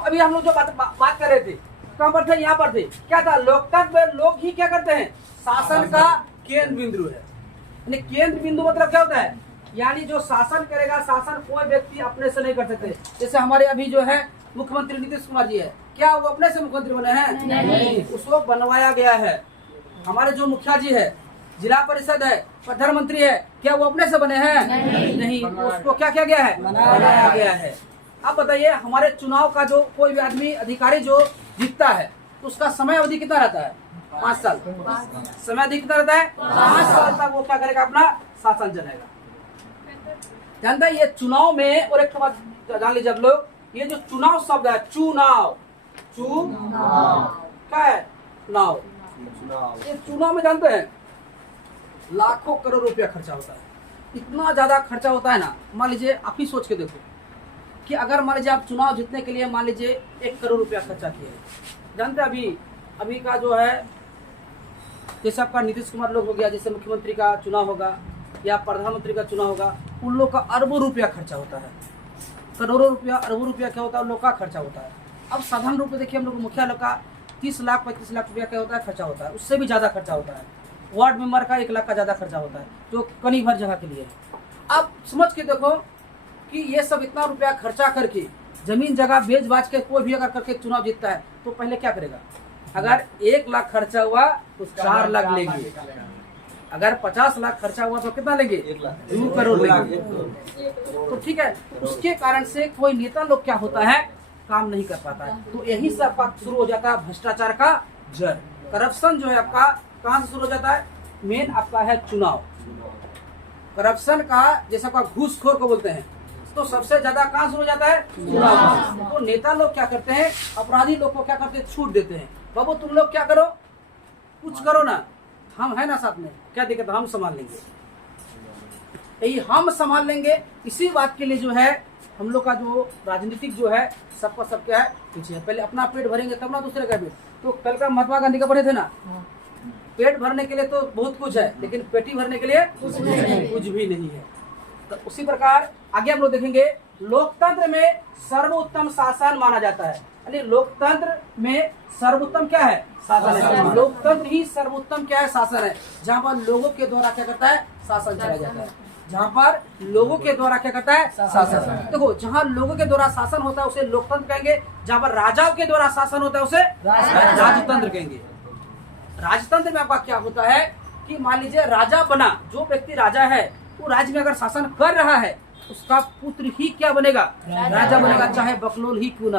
अभी हम लोग जो बात कर रहे थे, कहाँ पर थे? यहाँ पर थे। क्या था? लोकतंत्र में लोग ही क्या करते हैं? शासन का केंद्र बिंदु है। यानी केंद्र बिंदु मतलब क्या होता है? यानी जो शासन करेगा, शासन कोई व्यक्ति अपने से नहीं कर सकते। जैसे हमारे अभी जो है मुख्यमंत्री नीतीश कुमार जी है, क्या वो अपने से मुख्यमंत्री बने हैं? नहीं, उसको बनवाया गया है। हमारे जो मुखिया जी है, जिला परिषद है, प्रधानमंत्री है, क्या वो अपने से बने हैं? नहीं, उसको क्या किया गया है? बनाया गया है। अब बताइए, हमारे चुनाव का जो कोई भी आदमी अधिकारी जो जीतता है तो उसका समय अवधि कितना रहता है? 5 साल। समय अवधि कितना रहता है? 5 साल तक वो क्या करेगा? अपना शासन चलाएगा। जानते हैं ये चुनाव में, और एक बात जान लीजिए आप लोग, ये जो चुनाव शब्द है, चुनाव क्या है? नाव। ये चुनाव में जानते हैं लाखों करोड़ रुपया खर्चा होता है। इतना ज्यादा खर्चा होता है ना। मान लीजिए आप ही सोच के देखो कि अगर मान लीजिए आप चुनाव जीतने के लिए मान लीजिए 1 करोड़ रुपया खर्चा किए। जानते हैं अभी का जो है, जैसे आपका नीतीश कुमार लोग हो गया, जैसे मुख्यमंत्री का चुनाव होगा या प्रधानमंत्री का चुनाव होगा, उन लोग का अरबों रुपया खर्चा होता है। करोड़ों रुपया, अरबों रुपया क्या होता है? उन लोग का खर्चा होता है। अब साधारण रूप में देखिए, हम लोग मुखिया लोग का 30 लाख 35 लाख रुपया क्या होता है? खर्चा होता है। उससे भी ज्यादा खर्चा होता है। वार्ड मेंबर का 1 लाख का ज्यादा खर्चा होता है, जो कहीं भर जगह के लिए है। अब समझ के देखो कि ये सब इतना रुपया खर्चा करके, जमीन जगह बेच बाच के कोई भी अगर करके चुनाव जीतता है तो पहले क्या करेगा? अगर 1 लाख खर्चा हुआ तो 4 लाख लेंगे। अगर 50 लाख खर्चा हुआ तो कितना लेंगे? 2 करोड़ लेंगे। तो ठीक है, उसके कारण से कोई नेता लोग क्या होता है? काम नहीं कर पाता है। तो यही से आपका शुरू हो जाता है भ्रष्टाचार का जड़। करप्शन जो है आपका कहाँ से शुरू हो जाता है? मेन आपका है चुनाव। करप्शन का जैसे आपका घूसखोर को बोलते हैं, तो सबसे ज्यादा कहाँ शुरू हो जाता है? चुनाव। तो नेता लोग क्या करते हैं? अपराधी लोग को क्या करते हैं? छूट देते हैं। बाबू तुम लोग क्या करो, कुछ करो ना, हम है ना साथ में, क्या दिक्कत है? हम संभाल लेंगे। यही हम संभाल लेंगे, इसी बात के लिए जो है हम लोग का जो राजनीतिक जो है सबका सब क्या है? पीछे है। पहले अपना पेट भरेंगे तब ना दूसरे का पेट। तो कल का महात्मा गांधी का पढ़े थे ना, पेट भरने के लिए तो बहुत कुछ है, लेकिन पेटी भरने के लिए कुछ भी नहीं है। तो उसी प्रकार आगे हम लोग देखेंगे, लोकतंत्र में सर्वोत्तम शासन माना जाता है। यानी लोकतंत्र में सर्वोत्तम क्या है? शासन है। लोकतंत्र ही सर्वोत्तम क्या है? शासन है। जहाँ पर लोगों के द्वारा क्या करता है? शासन चलाया जाता है। जहाँ पर लोगों के द्वारा क्या करता है? शासन। देखो, जहाँ लोगों के द्वारा शासन होता है उसे लोकतंत्र कहेंगे। जहाँ पर राजाओं के द्वारा शासन होता है उसे राजतंत्र कहेंगे। राजतंत्र में आपका क्या होता है कि मान लीजिए राजा बना, जो व्यक्ति राजा है वो राज्य में अगर शासन कर रहा है, उसका पुत्र ही क्या बनेगा? राजा बनेगा, चाहे बकलोल ही क्यों ना रहे।